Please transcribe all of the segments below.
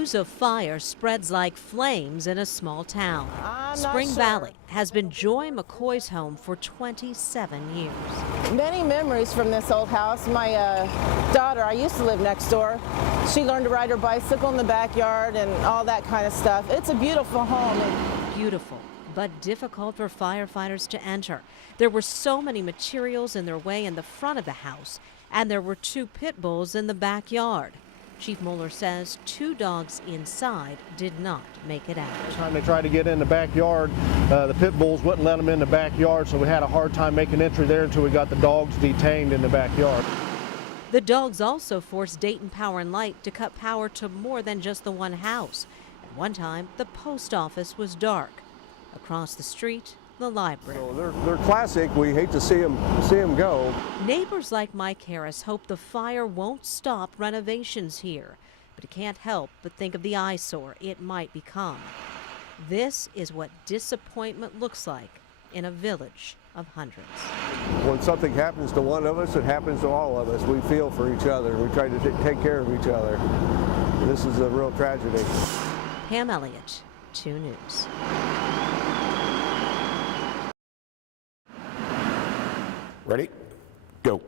News of fire spreads like flames in a small town. Spring Valley has been Joy McCoy's home for 27 years. Many memories from this old house. My daughter, I used to live next door. She learned to ride her bicycle in the backyard and all that kind of stuff. It's a beautiful home. Beautiful, but difficult for firefighters to enter. There were so many materials in their way in the front of the house, and there were 2 pit bulls in the backyard. Chief Moeller says 2 dogs inside did not make it out. Every time they tried to get in the backyard, the pit bulls wouldn't let them in the backyard, so we had a hard time making entry there until we got the dogs detained in the backyard. The dogs also forced Dayton Power and Light to cut power to more than just the one house. At one time, the post office was dark. Across the street, the library. So they're classic. We hate to see them go. Neighbors like Mike Harris hope the fire won't stop renovations here, but it can't help but think of the eyesore it might become. This is what disappointment looks like in a village of hundreds. When something happens to one of us, it happens to all of us. We feel for each other. We try to take care of each other. This is a real tragedy. Pam Elliott, 2 News. Ready? Go.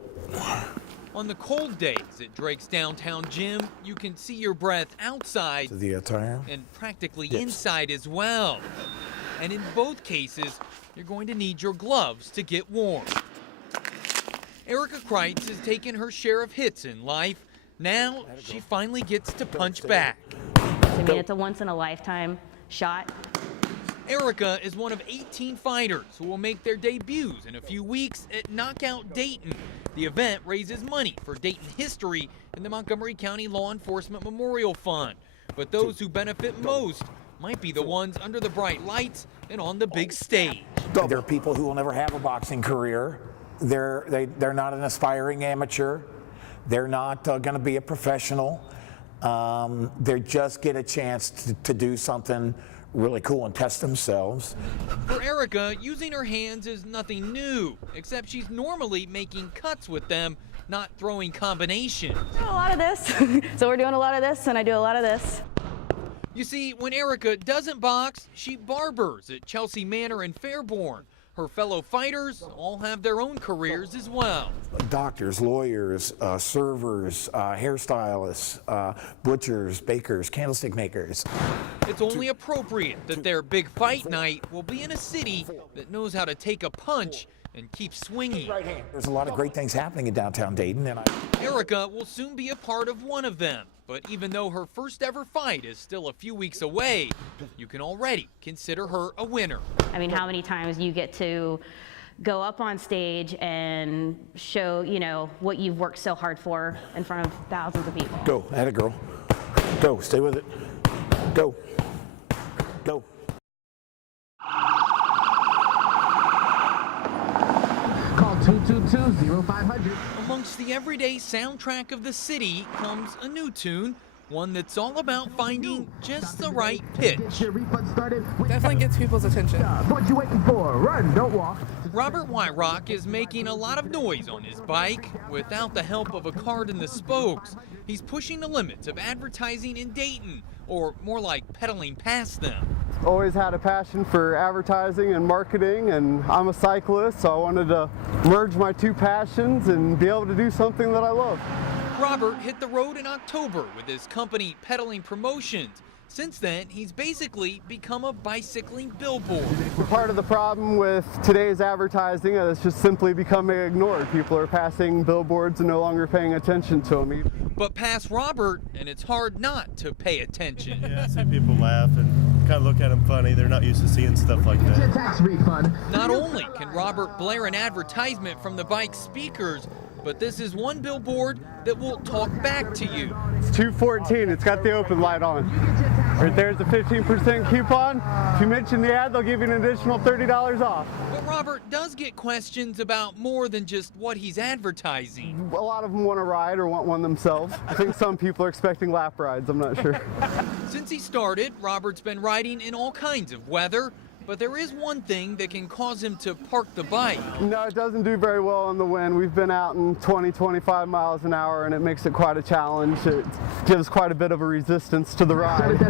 On the cold days at Drake's downtown gym, you can see your breath outside The attire. and practically inside as well. And in both cases, you're going to need your gloves to get warm. Erica Kreitz has taken her share of hits in life. Now she finally gets to punch back. I mean, it's a once-in-a-lifetime shot. Erica is one of 18 fighters who will make their debuts in a few weeks at Knockout Dayton. The event raises money for Dayton history in the Montgomery County Law Enforcement Memorial Fund. But those who benefit most might be the ones under the bright lights and on the big stage. There are people who will never have a boxing career. They're not an aspiring amateur. They're not going to be a professional. They just get a chance to do something really cool and test themselves. For Erica, using her hands is nothing new, except she's normally making cuts with them, not throwing combinations. A lot of this. So we're doing a lot of this, and I do a lot of this. You see, when Erica doesn't box, she barbers at Chelsea Manor in Fairborn. Her fellow fighters all have their own careers as well. Doctors, lawyers, servers, hairstylists, butchers, bakers, candlestick makers. It's only appropriate that their big fight night will be in a city that knows how to take a punch and keep swinging. There's a lot of great things happening in downtown Dayton, and Erica will soon be a part of one of them. But even though her first ever fight is still a few weeks away, you can already consider her a winner. I mean, how many times you get to go up on stage and show, you know, what you've worked so hard for in front of thousands of people. go, atta girl. Go, stay with it. Go. Go. Call 222-0500. Amongst the everyday soundtrack of the city comes a new tune, one that's all about finding just the right pitch. Definitely gets people's attention. What you waiting for? Run, don't walk. Robert Wyrock is making a lot of noise on his bike. Without the help of a card in the spokes, he's pushing the limits of advertising in Dayton, or more like pedaling past them. Always had a passion for advertising and marketing, and I'm a cyclist, so I wanted to merge my 2 passions and be able to do something that I love. Robert hit the road in October with his company Pedaling Promotions. Since then, he's basically become a bicycling billboard. Part of the problem with today's advertising is just simply becoming ignored. People are passing billboards and no longer paying attention to them. But past Robert, and it's hard not to pay attention. Yeah, I see people laugh and kind of look at them funny. They're not used to seeing stuff like that. Tax refund. Not only can Robert blare an advertisement from the bike speakers, but this is one billboard that will talk back to you. It's 214. It's got the open light on. Right there's a 15% coupon. If you mention the ad, they'll give you an additional $30 off. But Robert does get questions about more than just what he's advertising. A lot of them want a ride or want one themselves. I think some people are expecting lap rides. I'm not sure. Since he started, Robert's been riding in all kinds of weather. But there is one thing that can cause him to park the bike. No, it doesn't do very well in the wind. We've been out in 20-25 miles an hour, and it makes it quite a challenge. It gives quite a bit of a resistance to the ride.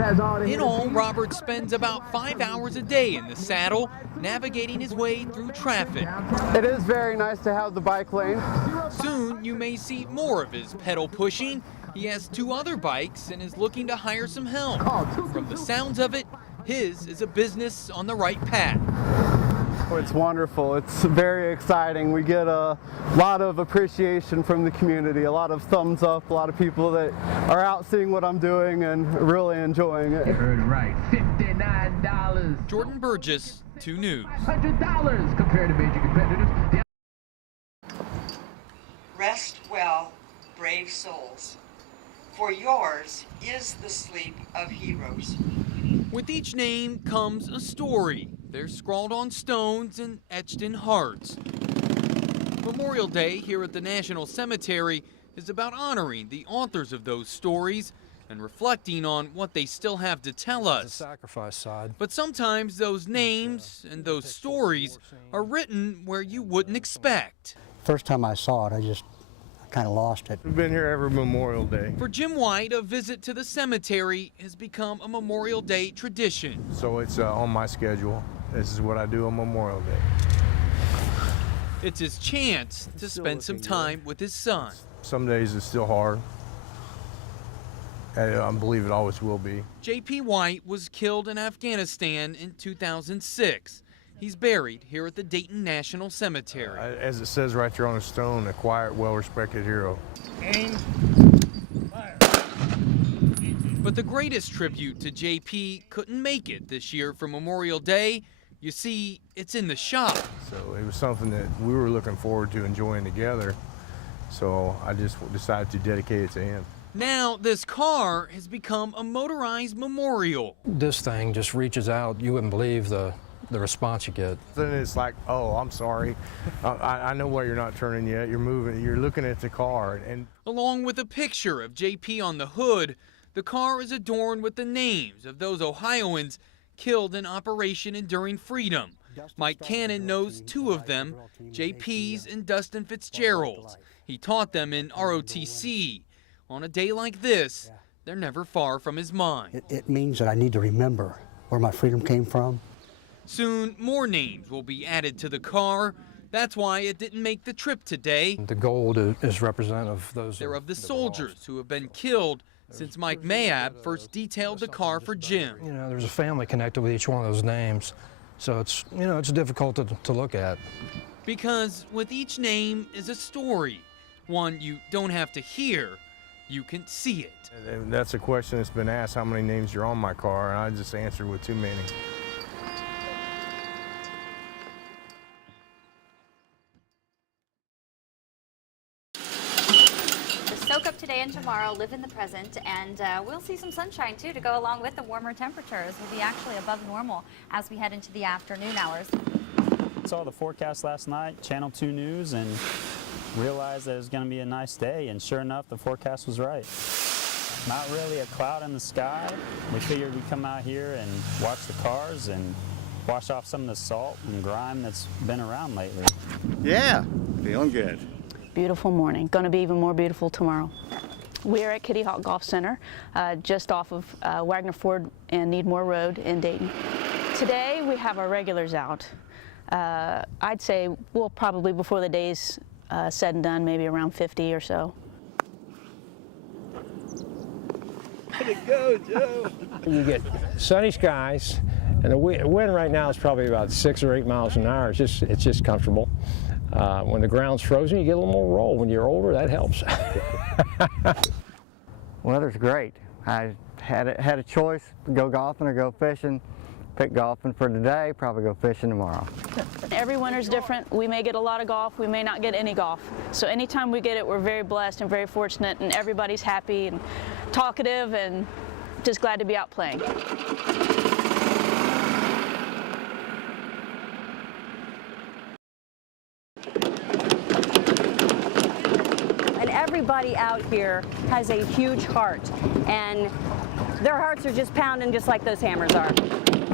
In all, Robert spends about 5 hours a day in the saddle, navigating his way through traffic. It is very nice to have the bike lane. Soon, you may see more of his pedal pushing. He has 2 other bikes and is looking to hire some help. From the sounds of it, his is a business on the right path. It's wonderful. It's very exciting. We get a lot of appreciation from the community, a lot of thumbs up, a lot of people that are out seeing what I'm doing and really enjoying it. You heard it right. $59. Jordan Burgess, 2 News. $100 compared to major competitors. Rest well, brave souls, for yours is the sleep of heroes. With each name comes a story. They're scrawled on stones and etched in hearts. Memorial Day here at the National Cemetery is about honoring the authors of those stories and reflecting on what they still have to tell us. The sacrifice side. But sometimes those names and those stories are written where you wouldn't expect. First time I saw it, I kind of lost it. We've been here every Memorial Day. For Jim White, a visit to the cemetery has become a Memorial Day tradition. So it's on my schedule. This is what I do on Memorial Day. It's his chance to spend some time with his son. Some days it's still hard. I believe it always will be. J.P. White was killed in Afghanistan in 2006. He's buried here at the Dayton National Cemetery. As it says right there on the stone, a quiet, well-respected hero. But the greatest tribute to JP couldn't make it this year for Memorial Day. You see, it's in the shop. So it was something that we were looking forward to enjoying together. So I just decided to dedicate it to him. Now this car has become a motorized memorial. This thing just reaches out. You wouldn't believe the response you get. Then it's like, oh, I'm sorry. I know why you're not turning yet. You're moving. You're looking at the car. And along with a picture of JP on the hood, the car is adorned with the names of those Ohioans killed in Operation Enduring Freedom. Mike Cannon knows 2 of them, JP's and Dustin Fitzgerald's. He taught them in ROTC. On a day like this, they're never far from his mind. It means that I need to remember where my freedom came from. Soon, more names will be added to the car. That's why it didn't make the trip today. The gold is representative of those. They're of the soldiers who have been killed since Mike Mayab first detailed the car for Jim. You know, there's a family connected with each one of those names, so it's, you know, it's difficult to look at. Because with each name is a story, one you don't have to hear, you can see it. And that's a question that's been asked, how many names are on my car, and I just answered with too many. Soak up today and tomorrow, live in the present, and we'll see some sunshine too to go along with the warmer temperatures. We'll be actually above normal as we head into the afternoon hours. Saw the forecast last night, Channel 2 News, and realized that it was going to be a nice day, and sure enough, the forecast was right. Not really a cloud in the sky. We figured we'd come out here and watch the cars and wash off some of the salt and grime that's been around lately. Yeah, feeling good. Beautiful morning. Going to be even more beautiful tomorrow. We're at Kitty Hawk Golf Center, just off of Wagner Ford and Needmore Road in Dayton. Today we have our regulars out. I'd say we'll probably, before the day's said and done, maybe around 50 or so. Way to go, Joe! You get sunny skies, and the wind right now is probably about 6 or 8 miles an hour. It's just comfortable. When the ground's frozen, you get a little more roll. When you're older, that helps. Weather's great. I had a choice, go golfing or go fishing. Pick golfing for today, probably go fishing tomorrow. Every winter's different. We may get a lot of golf, we may not get any golf. So anytime we get it, we're very blessed and very fortunate, and everybody's happy and talkative and just glad to be out playing. Everybody out here has a huge heart, and their hearts are just pounding just like those hammers are.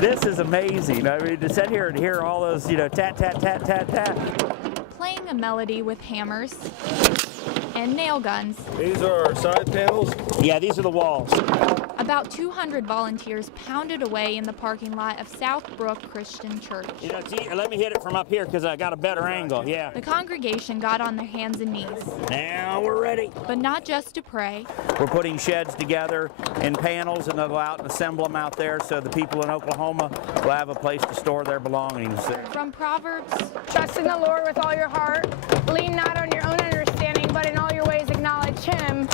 This is amazing. I mean, to sit here and hear all those, you know, tat, tat, tat, tat, tat. Playing a melody with hammers and nail guns. These are side panels? Yeah, these are the walls. About 200 volunteers pounded away in the parking lot of Southbrook Christian Church. You know, let me hit it from up here because I got a better angle, yeah. The congregation got on their hands and knees. Now we're ready. But not just to pray. We're putting sheds together in panels, and they'll go out and assemble them out there so the people in Oklahoma will have a place to store their belongings. From Proverbs, trust in the Lord with all your heart, lean not on your own understanding, but in all your ways acknowledge Him,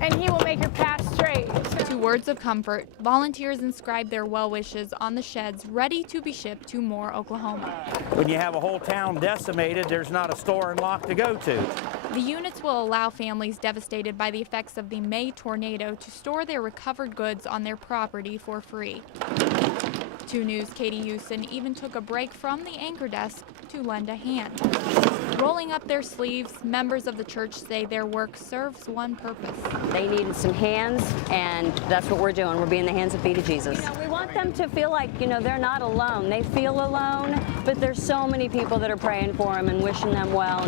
and He will make your path straight. To words of comfort, volunteers inscribed their well wishes on the sheds ready to be shipped to Moore, Oklahoma. When you have a whole town decimated, there's not a store and lock to go to. The units will allow families devastated by the effects of the May tornado to store their recovered goods on their property for free. 2 News' Katie Houston even took a break from the anchor desk to lend a hand. Rolling up their sleeves, members of the church say their work serves one purpose. They needed some hands, and that's what we're doing. We're being the hands and feet of Jesus. You know, we want them to feel like, you know, they're not alone. They feel alone, but there's so many people that are praying for them and wishing them well.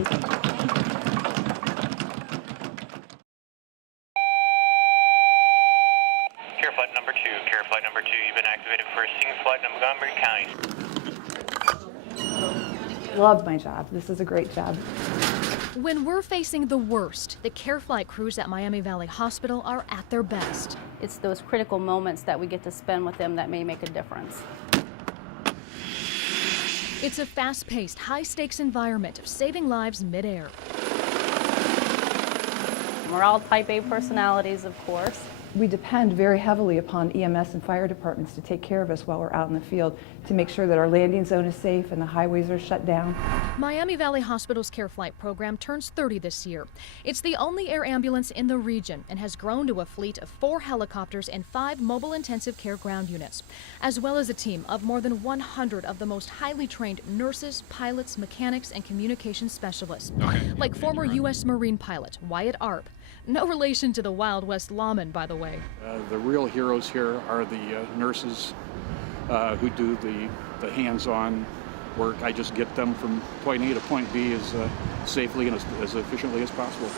Care flight number 2, care flight number 2, you've been activated for a single flight in Montgomery County. Love my job. This is a great job. When we're facing the worst, the care flight crews at Miami Valley Hospital are at their best. It's those critical moments that we get to spend with them that may make a difference. It's a fast-paced, high-stakes environment of saving lives midair. We're all type A personalities, of course. We depend very heavily upon EMS and fire departments to take care of us while we're out in the field, to make sure that our landing zone is safe and the highways are shut down. Miami Valley Hospital's Care Flight program turns 30 this year. It's the only air ambulance in the region and has grown to a fleet of 4 helicopters and 5 mobile intensive care ground units, as well as a team of more than 100 of the most highly trained nurses, pilots, mechanics, and communication specialists, like former U.S. Marine pilot Wyatt Arp. No relation to the Wild West lawman, by the way. The real heroes here are the nurses who do the hands-on work. I just get them from point A to point B as safely and as efficiently as possible.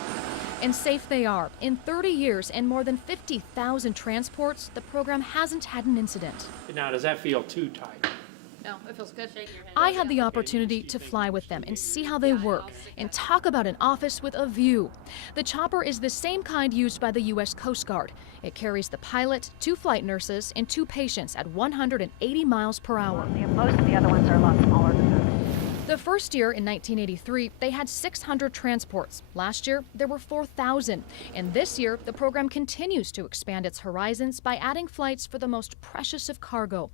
And safe they are. In 30 years and more than 50,000 transports, the program hasn't had an incident. Now, does that feel too tight? No, it feels good. Shake your head. I had the opportunity to fly with them and see how they work and talk about an office with a view. The chopper is the same kind used by the U.S. Coast Guard. It carries the pilot, 2 flight nurses, and 2 patients at 180 miles per hour. Most of the other ones are a lot smaller than that. The first year, in 1983, they had 600 transports. Last year, there were 4,000. And this year, the program continues to expand its horizons by adding flights for the most precious of cargo,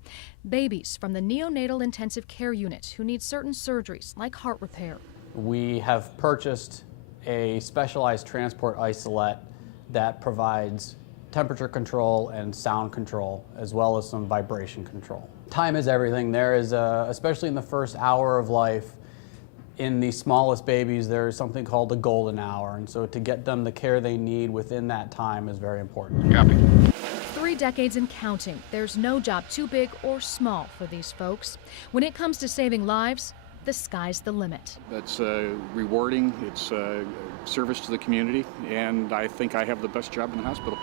babies from the neonatal intensive care unit who need certain surgeries like heart repair. We have purchased a specialized transport isolette that provides temperature control and sound control, as well as some vibration control. Time is everything. There is, especially in the first hour of life, in the smallest babies, there is something called the golden hour. And so to get them the care they need within that time is very important. Copy. 3 decades and counting. There's no job too big or small for these folks. When it comes to saving lives, the sky's the limit. That's rewarding. It's service to the community, and I think I have the best job in the hospital.